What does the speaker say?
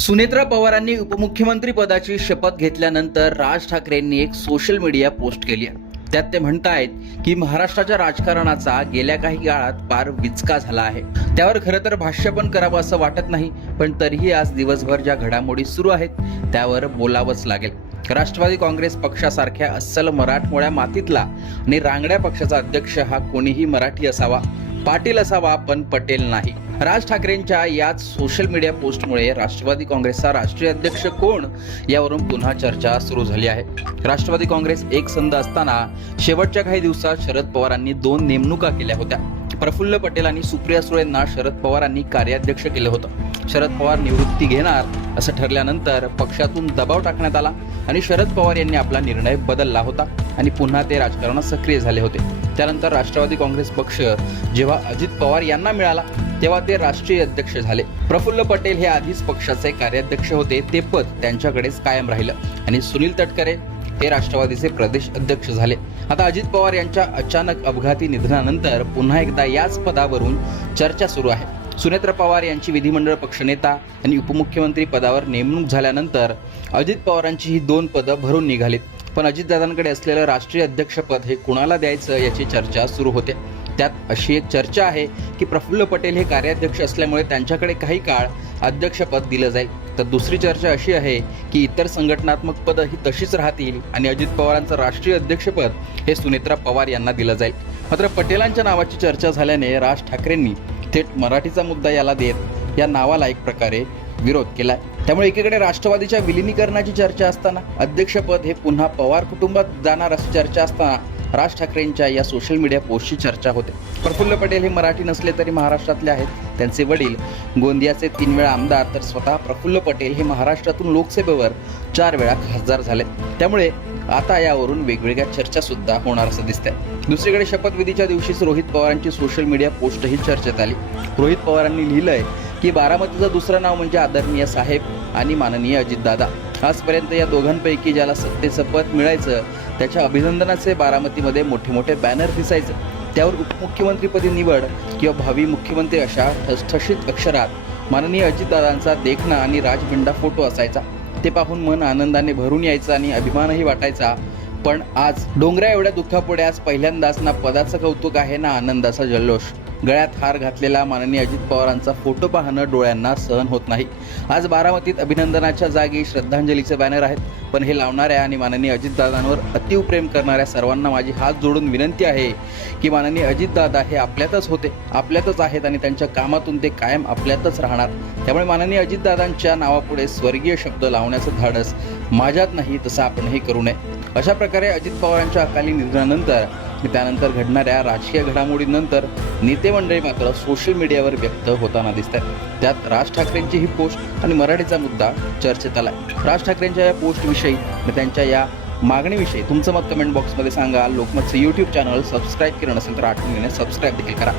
सुनेत्रा पवारांनी उपमुख्यमंत्री पदाची शपथ घेतल्यानंतर राज ठाकरेंनी एक सोशल मीडिया पोस्ट केली आहे. त्यात ते म्हणतायत की महाराष्ट्राच्या राजकारणाचा गेल्या काही काळात फार विचका झाला आहे. त्यावर खरं तर भाष्य पण करावं असं वाटत नाही पण तरीही आज दिवसभर ज्या घडामोडी सुरू आहेत त्यावर बोलावंच लागेल. राष्ट्रवादी काँग्रेस पक्षासारख्या अस्सल मराठमोळ्या मातीतला आणि रांगड्या पक्षाचा अध्यक्ष हा कोणीही मराठी असावा पाटील असावा पण पटेल नाही. राज ठाकरेंच्या याच सोशल मीडिया पोस्टमुळे राष्ट्रवादी काँग्रेसचा राष्ट्रीय अध्यक्ष कोण यावरून पुन्हा चर्चा सुरू झाली आहे. राष्ट्रवादी काँग्रेस एक संध असताना शेवटच्या काही दिवसात शरद पवारांनी दोन नेमणुका केल्या होत्या. प्रफुल्ल पटेल आणि सुप्रिया सुळेंना शरद पवारांनी कार्याध्यक्ष केलं होतं. शरद पवार निवृत्ती घेणार असं ठरल्यानंतर पक्षातून दबाव टाकण्यात आला आणि शरद पवार यांनी आपला निर्णय बदलला होता आणि पुन्हा ते राजकारणात सक्रिय झाले होते. त्यानंतर राष्ट्रवादी काँग्रेस पक्ष जेव्हा अजित पवार यांना मिळाला तेव्हा ते राष्ट्रीय अध्यक्ष झाले. प्रफुल्ल पटेल हे आधीच पक्षाचे कार्याध्यक्ष होते ते पद त्यांच्याकडेच कायम राहिलं. आणि सुनील तटकरे हे राष्ट्रवादीचे प्रदेश अध्यक्ष झाले. आता अजित पवार यांच्या अचानक अपघाती निधनानंतर पुन्हा एकदा याच पदावरून चर्चा सुरू आहे. सुनेत्र पवार यांची विधिमंडळ पक्षनेता आणि उपमुख्यमंत्री पदावर नेमणूक झाल्यानंतर अजित पवारांची ही दोन पदं भरून निघालीत. पण अजितदादांकडे असलेलं राष्ट्रीय अध्यक्षपद हे कुणाला द्यायचं याची चर्चा सुरू होते. त्यात अशी एक चर्चा आहे की प्रफुल्ल पटेल हे कार्याध्यक्ष असल्यामुळे त्यांच्याकडे काही काळ अध्यक्षपद दिलं जाईल. तर दुसरी चर्चा अशी आहे की इतर संघटनात्मक पदं ही तशीच राहतील आणि अजित पवारांचं राष्ट्रीय अध्यक्षपद हे सुनेत्रा पवार यांना दिलं जाईल. मात्र पटेलांच्या नावाची चर्चा झाल्याने राज ठाकरेंनी थेट मराठीचा मुद्दा याला देत या नावाला एक प्रकारे विरोध केलाय. त्यामुळे एकीकडे राष्ट्रवादीच्या विलिनीकरणाची चर्चा असताना अध्यक्षपद हे पुन्हा पवार कुटुंबात जाणार अशी चर्चा असताना राज ठाकरेंच्या या सोशल मीडिया पोस्टची चर्चा होते. प्रफुल्ल पटेल हे मराठी नसले तरी महाराष्ट्रातले आहेत. त्यांचे वडील गोंदियाचे तीन वेळा आमदार तर स्वतः प्रफुल्ल पटेल हे महाराष्ट्रातून लोकसभेवर चार वेळा खासदार झाले. त्यामुळे आता यावरून वेगवेगळ्या चर्चा सुद्धा होणार असं दिसतंय. दुसरीकडे शपथविधीच्या दिवशीच रोहित पवारांची सोशल मीडिया पोस्टही चर्चेत आली. रोहित पवारांनी लिहिलंय की बारामतीचं दुसरं नाव म्हणजे आदरणीय साहेब आणि माननीय अजितदादा. आजपर्यंत या दोघांपैकी ज्याला सत्तेचं पद मिळायचं त्याच्या अभिनंदनाचे बारामतीमध्ये मोठे मोठे बॅनर दिसायचं. त्यावर उपमुख्यमंत्रीपदी निवड किंवा भावी मुख्यमंत्री अशा ठसठशीत अक्षरात माननीय अजितदादांचा देखणा आणि राजबिंडा फोटो असायचा. ते पाहून मन आनंदाने भरून यायचं आणि अभिमानही वाटायचा. पण आज डोंगरा एवढ्या दुःखापुढे आज पहिल्यांदाच ना पदाचं कौतुक आहे ना आनंदाचा जल्लोष. गळ्यात हार घातलेला माननीय अजित पवारांचा फोटो पाहणं डोळ्यांना सहन होत नाही. आज बारामतीत अभिनंदनाच्या जागी श्रद्धांजलीचे बॅनर आहेत. पण हे लावणाऱ्या आणि माननीय अजितदादांवर अतिव प्रेम करणाऱ्या सर्वांना माझी हात जोडून विनंती आहे की माननीय अजितदादा हे आपल्यातच होते. आपल्यातच आहेत आणि त्यांच्या कामातून ते कायम आपल्यातच राहणार. त्यामुळे माननीय अजितदादांच्या नावापुढे स्वर्गीय शब्द लावण्याचं धाडस माझ्यात नाही तसं आपणही करू नये. अशा प्रकारे अजित पवारांच्या अकाली निधनानंतर त्यानंतर घडणाऱ्या राजकीय घडामोडींनंतर नेते मंडळी मात्र सोशल मीडियावर व्यक्त होताना दिसत आहेत त्यात राज ठाकरेंची ही पोस्ट आणि मराठीचा मुद्दा चर्चेत आलाय. राज ठाकरेंच्या या पोस्टविषयी आणि त्यांच्या या मागणीविषयी तुमचं मत कमेंट बॉक्समध्ये सांगा. लोकमतचं यूट्यूब चॅनल सबस्क्राईब केलं नसेल तर आठवणीने सबस्क्राईब देखील करा.